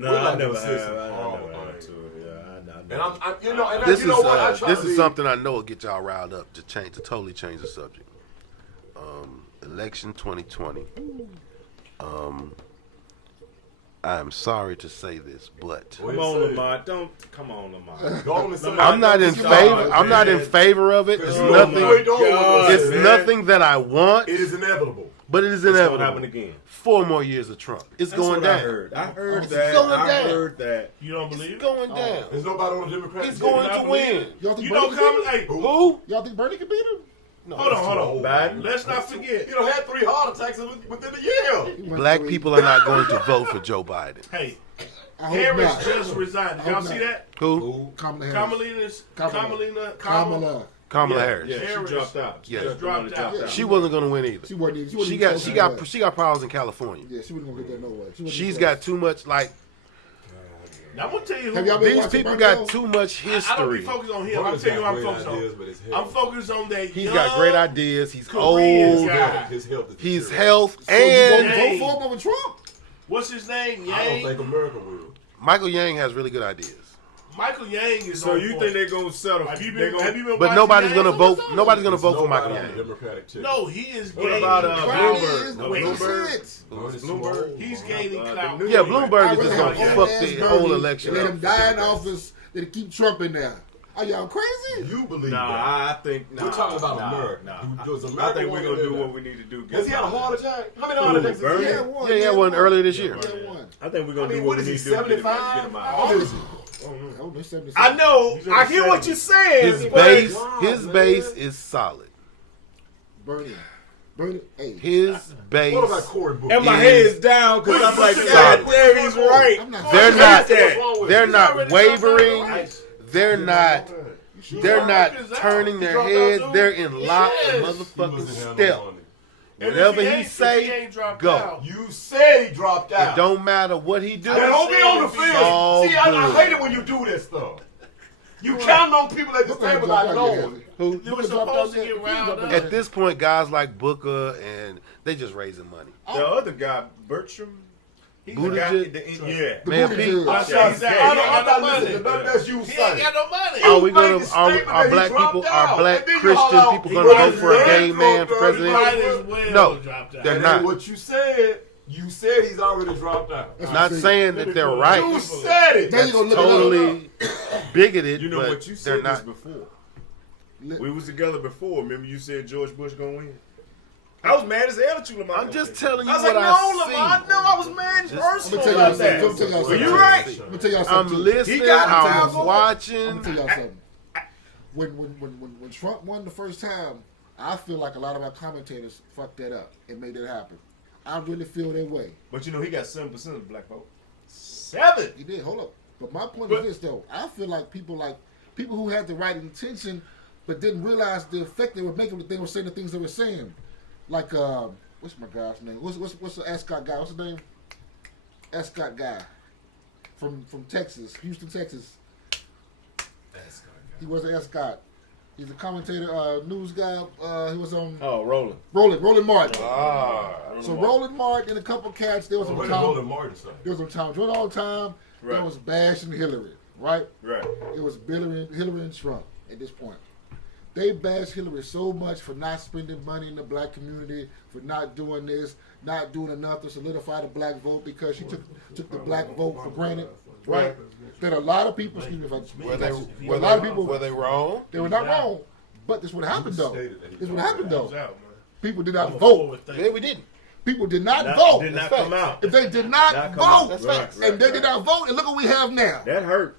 No, I never have. This is something I know will get y'all riled up to totally change the subject. Election 2020. I'm sorry to say this, but come on, Lamont. Come on, Lamont. I'm not in favor. I'm not in favor of it. It's nothing. It's nothing that I want. It is inevitable. But it is inevitable. It's going to happen again. 4 more years of Trump. It's going down. I heard that. It's going down. I heard that. You don't believe it's going down. There's nobody on the Democratic He's going to win. You don't come. Hey, who? Y'all think Bernie can beat him? No, hold on. Biden. Let's not forget. You had 3 heart attacks within a year. Black people are not going to vote for Joe Biden. Hey, Harris just resigned. Did y'all see that? Who? Kamala Harris. Yeah, she dropped out. Yeah, dropped out. She wasn't going to win either. She wasn't. She got problems in California. Yeah, she wasn't going to get that no way. She's got too much like. Now, I'm gonna tell you who these people got too much history. I don't be focused on him. I'm telling you, I'm focused on. I'm focused on that. He's got great ideas. He's Korean old. Guy. His health and vote for him over Trump. What's his name? Yang. I don't think America will. Michael Yang has really good ideas. Michael Yang is. So you think they're gonna settle? Have you been? But nobody's gonna vote. Nobody's gonna vote for Michael Yang. No, he is. What about Bloomberg? Bloomberg. He's gaining clout. Yeah, Bloomberg is just gonna fuck the whole election Let up. him die in office. Then keep Trump in there. Are y'all crazy? You believe that? I think we're talking about America. I think we're gonna do what we need to do. Has he had a heart attack? How many heart attacks has he had? Yeah, he had one earlier this year. I think we're gonna do what we need to do. 75? I know. I hear what you're saying. His base is solid. Bernie, hey. His base. What about Cory Booker? And my head's down because I'm like, God damn, he's right. They're not wavering. They're not turning their heads. They're in lock and motherfucking step. Whatever he say, go. You said he dropped out. It don't matter what he do. Don't be on the field. See, I hate it when you do this stuff. You counting on people at this table like no. Who? They were supposed to get rounded up. At this point, guys like Booker and they just raising money. The other guy, Bertram. Buttigieg, yeah, man, Pete. He ain't got no money. Are we gonna? Are black people? Are black Christian people gonna vote for a gay man for president? No, they're not. What you said he's already dropped out. Not saying that they're right. You said it. That's totally bigoted. You know what you said this before. We was together before. Remember you said George Bush gonna win? I was mad as hell at you, Lamont. I'm just telling you I was what like, I no, see. Lamont, no, I was mad personal about that. But you're right. Let me tell y'all something. I'm listening. I'm watching. Let me tell y'all something. When Trump won the first time, I feel like a lot of our commentators fucked that up and made it happen. I really feel that way. But you know, he got 7% of the black vote. 7. He did. Hold up. But my point is this, though. I feel like people who had the right intention but didn't realize the effect they were making when they were saying the things they were saying. Like, what's my guy's name? What's the Ascot guy? What's his name? Ascot guy from Texas, Houston, Texas. Ascot guy. He was an Ascot. He's a commentator, news guy. He was on. Oh, Roland Martin. So Roland Martin and a couple cats. There was some time. Roland Martin. There was some time. Joined all the time. Right. There was bashing Hillary. Right. Right. It was Hillary and Trump at this point. They bashed Hillary so much for not spending money in the black community, for not doing this, not doing enough to solidify the black vote because she took the black vote for granted, right? That a lot of people, were they wrong? They were not wrong, but this would happen though. People did not vote. Yeah, we didn't. People did not vote. Did not come out. If they did not vote, and they did not vote, and look what we have now. That hurt.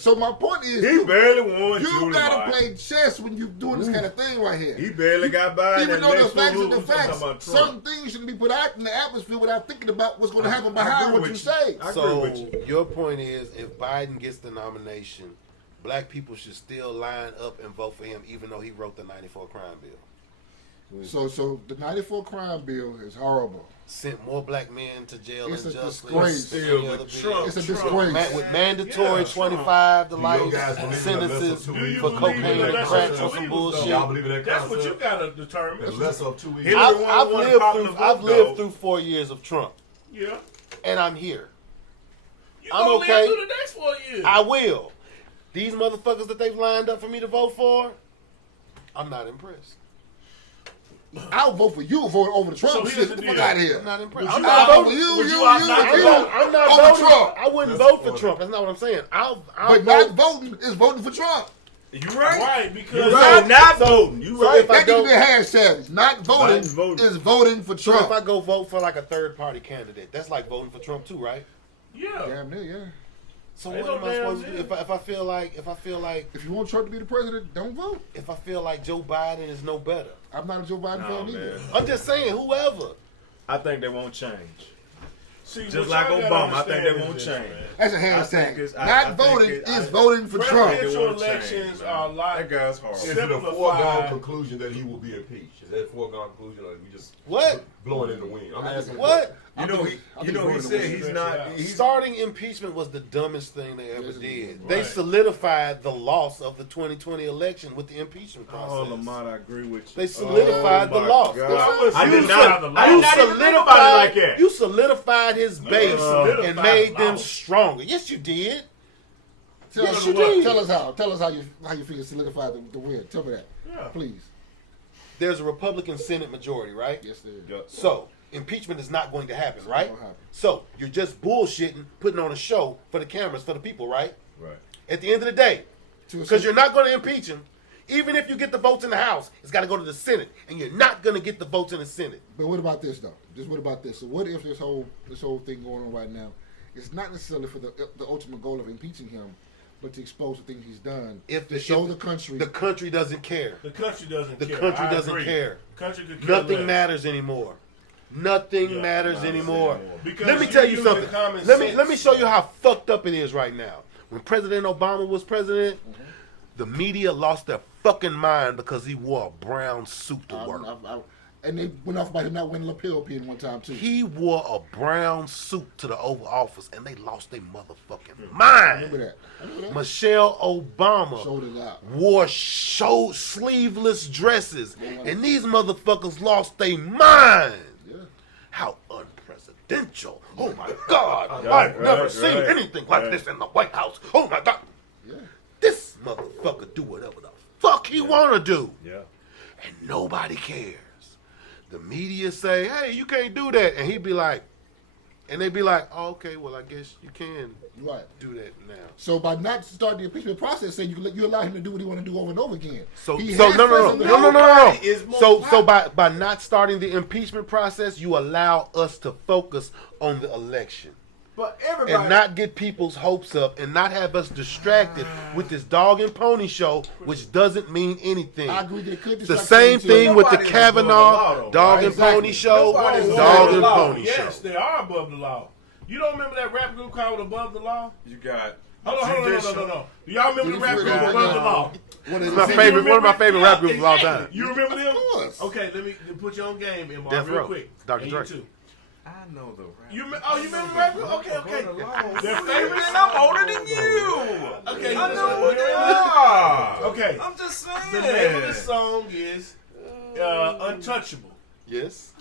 So my point is, he barely won. You gotta play chess when you doing this kind of thing right here. He barely got by. Even though the facts are the facts, certain things shouldn't be put out in the atmosphere without thinking about what's going to happen behind what you say. So your point is, if Biden gets the nomination, black people should still line up and vote for him, even though he wrote the '94 crime bill. So the '94 crime bill is horrible. Sent more black men to jail it's than a disgrace. It's a disgrace. With mandatory 25 to life sentences for cocaine and crack or some bullshit. That's what you gotta determine. I've lived through 4 years of Trump. Yeah. And I'm here. I'm gonna okay. live through the next 4 years. I will. These motherfuckers that they've lined up for me to vote for, I'm not impressed. I'll vote for you over the Trump So shit. here's Get the the fuck deal. out of here. I'm not impressed. I'm I'm not not voting voting. for you. I'm not over voting. Trump. I wouldn't That's vote for funny. Trump. That's not what I'm saying. I'll But vote. not voting is voting for Trump. You right? Right, because You right. Not voting. You So right. if I That needs to go, be a hashtag. Not voting Not voting. is voting for so Trump. if I go vote for like a third party candidate, that's like voting for Trump too, right? yeah. Damn near, yeah. So Ain't what no am I damn supposed to do deal. if I feel like If you want Trump to be the president, don't vote. if I feel like Joe Biden is no better? I'm not a Joe Biden No, fan either. man. I'm just saying, whoever. I think they won't change. See, Just what like y'all gotta Obama, I think they understand won't is change. this, man. That's a I think hashtag. it's- I Not think voting it- is I- voting for Trump. Presidential won't change, elections man. are a lot. That guy's hard. Is it a Simplified. foregone conclusion that he will be impeached? Is that a foregone conclusion, or we just What? blowing in the wind? I'm asking. What? You know, he said he's not. He's Starting impeachment was the dumbest thing they ever Yes, it did. was. They Right. solidified the loss of the 2020 election with the impeachment Oh, process. Lamont, I agree with you. They solidified Oh, the my loss. God. I did You not. I did not even think about it like that. You solidified his base solidified and made the them loss. stronger. Yes, you did. Tell Yes, us you did. Tell us how. Tell us how you feel solidified the win. Tell me that, Yeah. please. There's a Republican Senate majority, right? Yes, there is. Yeah. So impeachment is not going to happen, right? gonna happen. So you're just bullshitting, putting on a show for the cameras, for the people, right? Right. At the end of the day, because you're not going to impeach him, even if you get the votes in the House, it's got to go to the Senate, and you're not going to get the votes in the Senate. But what about this though? Just what about this? So what if this whole thing going on right now is not necessarily for the ultimate goal of impeaching him, but to expose the things he's done, to show the country. The country doesn't care. The country doesn't The care. country I doesn't agree. care. The country could care Nothing less. matters anymore. Nothing matters matters anymore. anymore. Because Let me you tell you use something. the common Let sense. me show you how fucked up it is right now. When President Obama was president, the media lost their fucking mind because he wore a brown suit to work. And they went off about him not winning a lapel pin one time too. He wore a brown suit to the Oval Office, and they lost their motherfucking mind. Remember that? Michelle Obama Showed it out. wore sleeveless dresses, and these motherfuckers lost their mind. Yeah. How unpresidential! Oh my God! Yeah, I've never right, seen right, anything like right. this in the White House. Oh my God! Yeah. This motherfucker do whatever the fuck he wanna do, Yeah. and nobody cares. The media say, "Hey, you can't do that," and he'd be like, and they'd be like, "Oh, okay, well, I guess you can Right. do that now." So by not starting the impeachment process, say you allow him to do what he want to do over and over again. So He no. has president- Nobody is more So by not starting the impeachment process, you allow us to focus on the election. But everybody. And not get people's hopes up and not have us distracted with this dog and pony show, which doesn't mean anything. I agree that it could It's the distract same him too. thing with the Nobody's above the Kavanaugh law, though, dog right? and pony Exactly. show, Nobody's above dog the and law. pony Yes, show. they are above the law. You don't remember that rap group called Above the Law? You got. Hold on. No. Do y'all remember the rap group Yeah, Above the Law? What is It's my it? favorite, one of my favorite rap groups of all time. You remember them? Of course. Okay, let me put you on game, Emma, Death real Row. quick. Dr. And Dre. you too. I know the rap. You remember the rap group? Okay. Their favorite And I'm older than you. Okay, I listen, know what they here it are. is. Okay. I'm just saying. The name of the song is Untouchable. Yes.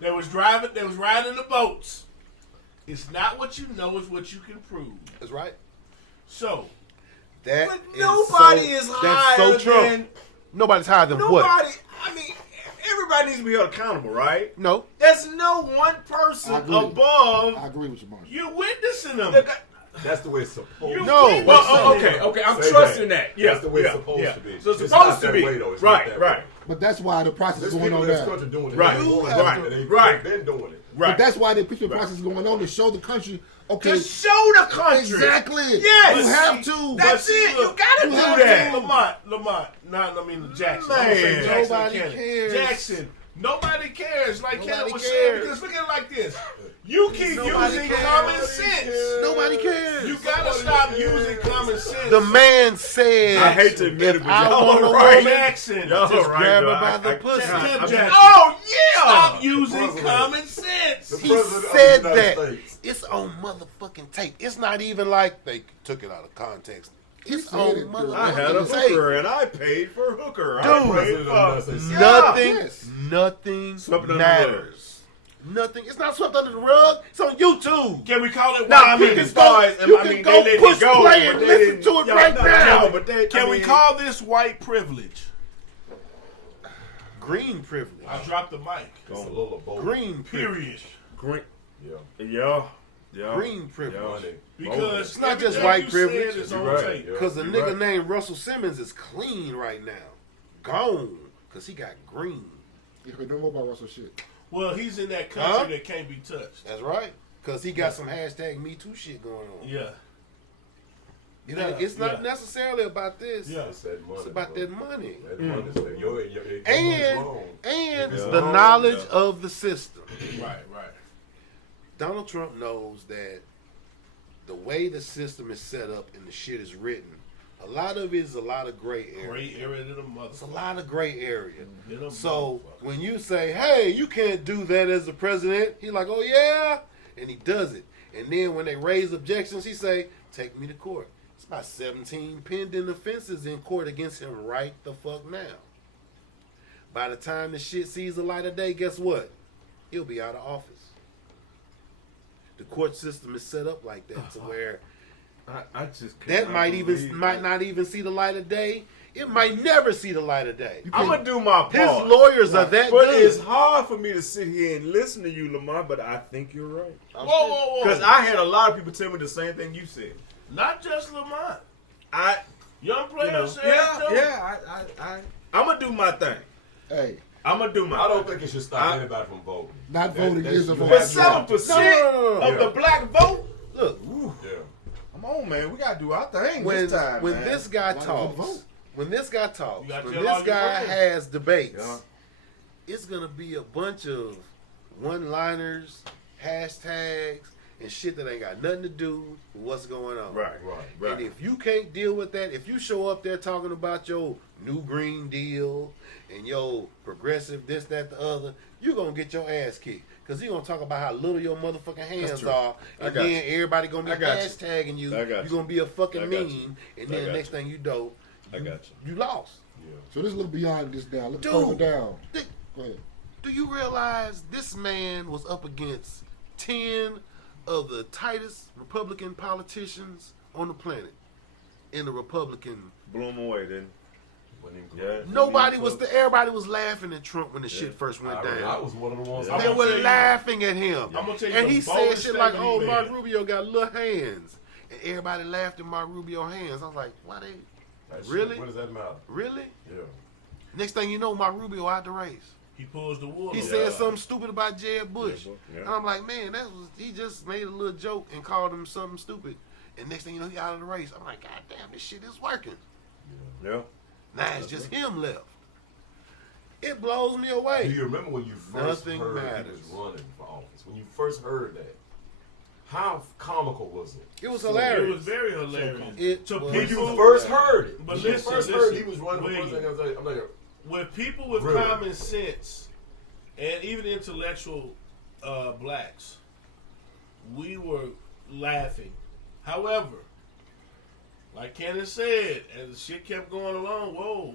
They was riding the boats. It's not what you know, it's what you can prove. That's right. So, That But is nobody so, is that's higher so true. than. Nobody's higher than what? Nobody. I mean, everybody needs to be held accountable, right? No. There's no one person I agree. above. I agree with you, Marshall. you're witnessing them. the guy- That's the way it's supposed to be. No. Well, okay. I'm Say trusting that. Yeah, That's the way yeah, it's supposed yeah. to be. So it's It's supposed not to that be. way, though. It's not Right, that right, way. But that's why the process There's is going people on in this now. country doing it. Right. They've been doing it. Right. They've Right. been doing it. But right. that's why the impeachment process is going on to show the country. Okay, To show the country. exactly. Yes. You have to. That's see, it. You look, gotta you do have that. Lamont. Jackson. Man, I'm gonna say Jackson nobody Kennedy. cares. Jackson. Nobody cares. Like Nobody Kenneth was cares. saying, because look at it like this. You keep Nobody using cares. common sense. Nobody cares. You gotta stop using common sense. The man said, I hate to admit it, but I y'all want a right. woman, Jackson. Y'all just right, grab though. her by the I pussy. Tim I'm- Jackson. Oh yeah. Stop using President. common sense. The He President of the said United that. States. It's on motherfucking tape. It's not even like they took it out of context. It's said on it, dude. motherfucking I had a tape. hooker and I paid for hooker. Dude. I paid President of the for United States. Nothing, Yes. nothing Swept it under the matters. Nothing. It's not swept under the rug. It's on YouTube. Can we call it Now, white you privilege? can go push play and listen to it right now. No, but Can we call this white privilege? Green privilege. I dropped the mic. It's a little of both. Green privilege. Period. Green. Yeah. Yeah. Green privilege. Because It's not just everything white you privilege. said is You're on right, tape. yeah. Because a You're nigga right. named Russell Simmons is clean right now. Gone. Because he got green. You heard no more about Russell shit. Well, he's in that country that can't be touched. That's right. Because he got some hashtag Me Too shit going on. Yeah. You know, it's not necessarily about this. Yeah. It's that money. It's about that money. That money's there. Your And wrong. the knowledge of the system. Right. Donald Trump knows that the way the system is set up and the shit is written, a lot of it is a lot of gray area. Gray area to the mother. It's a lot of gray area. To the So motherfucker. when you say, hey, you can't do that as a president, he's like, oh yeah, and he does it. And then when they raise objections, he say, take me to court. It's about 17 pending offenses in court against him right the fuck now. By the time the shit sees the light of day, guess what? He'll be out of office. The court system is set up like that to where I just that might not even see the light of day. It might never see the light of day. I'm gonna do my part. His lawyers are that But good. it's hard for me to sit here and listen to you, Lamont. But I think you're right. Whoa. Because I had a lot of people tell me the same thing you said. Not just Lamont. I, Young players said I'm gonna do my thing. Hey, I'm gonna do my. I don't thing. think it should stop anybody from voting. not voting is a vote. But 7% No. of the black vote. Look, Yeah. Come on, man. We gotta do our thing when this time, when man. this guy Why talks, don't you vote? when this guy talks, You gotta when tell all this your guy friends. has debates, Yeah. it's gonna be a bunch of one-liners, hashtags, and shit that ain't got nothing to do with what's going on. Right. And if you can't deal with that, if you show up there talking about your new Green Deal and your progressive this, that, the other, you're going to get your ass kicked. Because you're going to talk about how little your motherfucking hands true. are. I And got then you. everybody going to I be got you. hashtagging you. I got You're you. going to be a fucking I got meme. you. And I then the got next you. thing you know, I got you lost. So this look beyond this now. Look Dude. further down. Th- Go ahead. Do you realize this man was up against 10 of the tightest Republican politicians on the planet in the Republican? Blew him away, then. Yeah. Everybody was laughing at Trump when the shit first went I down. was one of the ones. Yeah. They gonna were tell you- laughing at him. I'm gonna tell you And the he said boldest shit like, statement he Mark made. Rubio got little hands. And everybody laughed at Mark Rubio hands. I was like, why they? That shit, Really? What does that matter? Really? Yeah. Next thing you know, Mark Rubio out the race. He pulls the wool. He over. said something stupid about Jeb Bush. Yeah. And I'm like, man, he just made a little joke and called him something stupid. And next thing you know, he out of the race. I'm like, God damn, this shit is working. Yeah. Now it's just him left. It blows me away. Do you remember when you first Nothing heard matters. he was running for office? When you first heard that, how comical was it? It was It hilarious. was very hilarious. It To was When you people, first heard it, But when you listen, first listen, heard he was running for William. president, I'm like, with people with Really? common sense and even intellectual blacks, we were laughing. However, like Candace said, as the shit kept going along, whoa,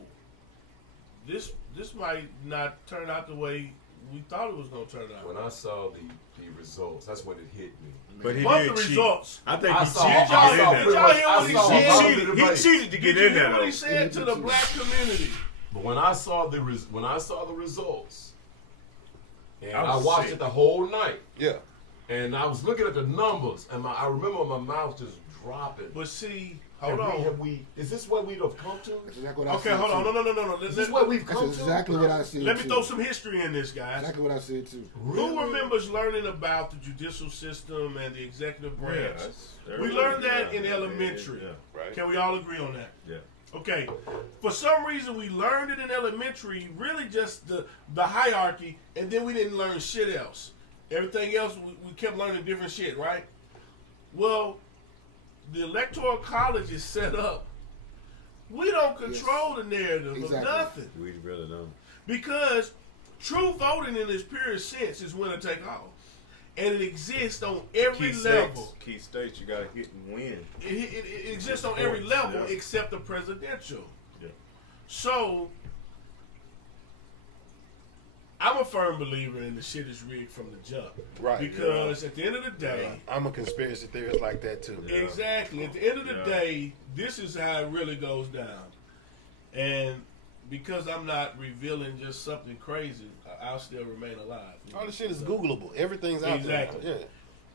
this might not turn out the way we thought it was going to turn out. when I saw the results, that's when it hit me. But he What did the cheat. results? I think I he saw- cheated I to saw get in pretty there. y'all hear what he saw said? all the He debates. cheated to get Did you in hear there, what he though. said to the black community? But when I saw the results, and I I was watched sick. it the whole night, Yeah. and I was looking at the numbers, and I remember my mouth just dropping. But see, And hold on. is this what we'd have come to? That's exactly what I Okay, said hold on. too. No. Is this what we've That's come to? exactly what I said Let me too. throw some history in this, guys. Exactly what I said too. Who remembers learning about the judicial system and the executive branch? Yeah, We learned that in elementary. Yeah. Right. Can we all agree on that? Yeah. Okay. For some reason, we learned it in elementary, really just the hierarchy, and then we didn't learn shit else. Everything else, we kept learning different shit, right? Well, the Electoral College is set up. We don't control the narrative Exactly. of nothing. We really don't. Because true voting in its purest sense is winner take all. And it exists on every level. Key states, you gotta hit and win. It exists on every level Yeah. except the presidential. Yeah. So I'm a firm believer in the shit is rigged from the jump. Right. Because at the end of the day, I'm a conspiracy theorist like that too. Exactly. At the end of the day, this is how it really goes down. And because I'm not revealing just something crazy, I'll still remain alive. All the shit is Googleable. Everything's out Exactly. there. Yeah.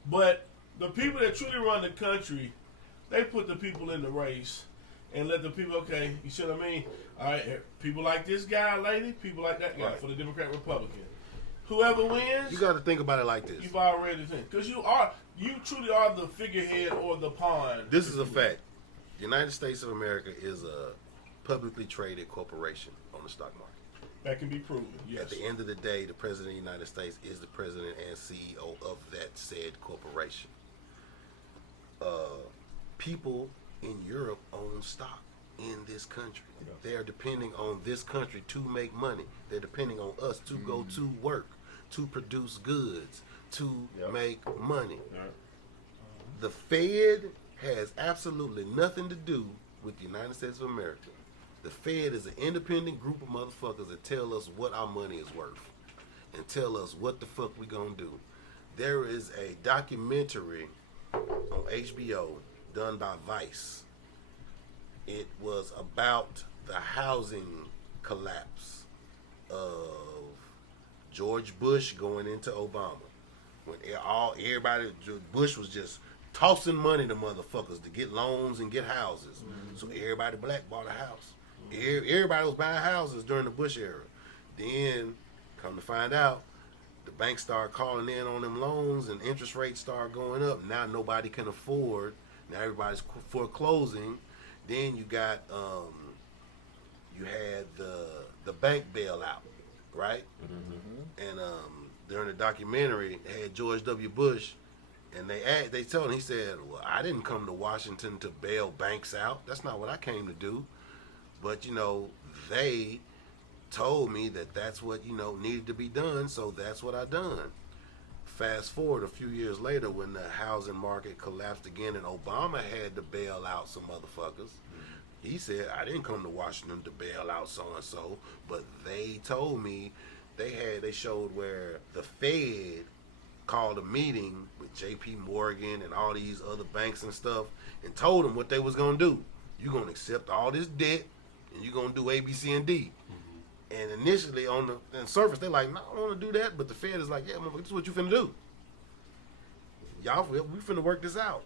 But the people that truly run the country, they put the people in the race and let the people, okay, you see what I mean? All right, people like this guy, lady, people like that guy for the Democrat, Republican. Whoever wins, You got to think about it like this. you've already think. Because you truly are the figurehead or the pawn. This is a fact. The United States of America is a publicly traded corporation on the stock market. That can be proven, yes. At the end of the day, the President of the United States is the President and CEO of that said corporation. People in Europe own stock in this country. They are depending on this country to make money. They're depending on us to go to work, to produce goods, to make money. The Fed has absolutely nothing to do with the United States of America. The Fed is an independent group of motherfuckers that tell us what our money is worth and tell us what the fuck we gonna do. There is a documentary on HBO done by Vice. It was about the housing collapse of George Bush going into Obama. When Bush was just tossing money to motherfuckers to get loans and get houses. So everybody black bought a house. Everybody was buying houses during the Bush era. Then, come to find out, the banks started calling in on them loans and interest rates started going up. Now nobody can afford. Now everybody's foreclosing. Then you got, you had the bank bailout, right? And during the documentary, they had George W. Bush, and they told him, he said, well, I didn't come to Washington to bail banks out. That's not what I came to do. But, they told me that that's what, needed to be done, so that's what I done. Fast forward a few years later when the housing market collapsed again and Obama had to bail out some motherfuckers. He said, I didn't come to Washington to bail out so-and-so, but they told me they showed where the Fed called a meeting with J.P. Morgan and all these other banks and stuff and told them what they was going to do. You're going to accept all this debt and you're going to do A, B, C, and D. And initially on the surface, they're like, no, I don't want to do that. But the Fed is like, yeah, this is what you finna do. Y'all, we finna work this out.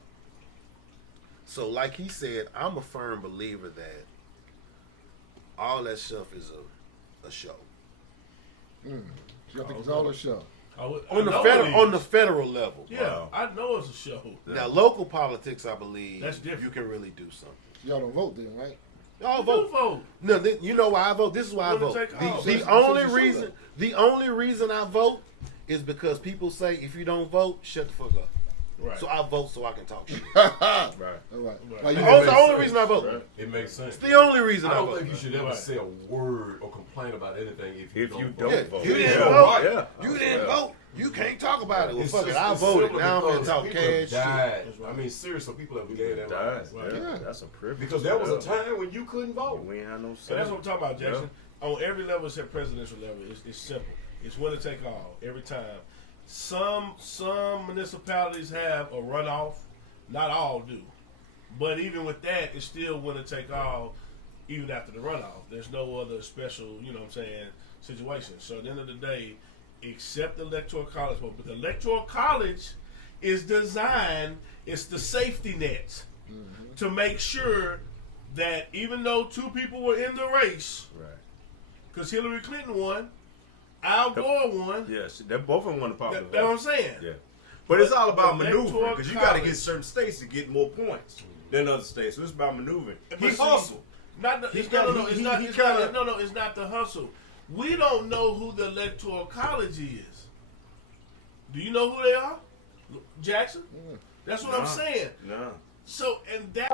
So like he said, I'm a firm believer that all that stuff is a show. You think it's all a show? On the federal level. Yeah, I know it's a show. Now, local politics, I believe, that's different. You can really do something. Y'all don't vote then, right? Y'all vote. No, you know why I vote? This is why I vote. The only reason I vote is because people say if you don't vote, shut the fuck up. Right. So I vote so I can talk shit. Right. All right. That's the only reason I vote. Right. It makes sense. It's the only reason I vote. I don't think you should ever say a word or complain about anything if you don't vote. You didn't vote. Yeah. You didn't vote. You can't talk about it. Well, fuck it. I voted. Now I'm going to talk cash shit. I mean, seriously, people have gave their lives. Yeah, that's a privilege. Because there was a time when you couldn't vote. We ain't had no say. And that's what I'm talking about, Jackson. Yeah. On every level except presidential level, it's simple. It's winner take all every time. Some municipalities have a runoff. Not all do. But even with that, it's still winner take all even after the runoff. There's no other special, situation. So at the end of the day, except the Electoral College vote. But the Electoral College is designed, it's the safety net to make sure that even though two people were in the race, because Hillary Clinton won, Al Gore won. Yes, they both of them won the popular vote. That's what I'm saying. Yeah. But it's all about maneuvering because you got to get certain states to get more points than other states. So it's about maneuvering. He hustled. It's not the hustle. We don't know who the Electoral College is. Do you know who they are? Jackson? That's what I'm saying. No. So, and that...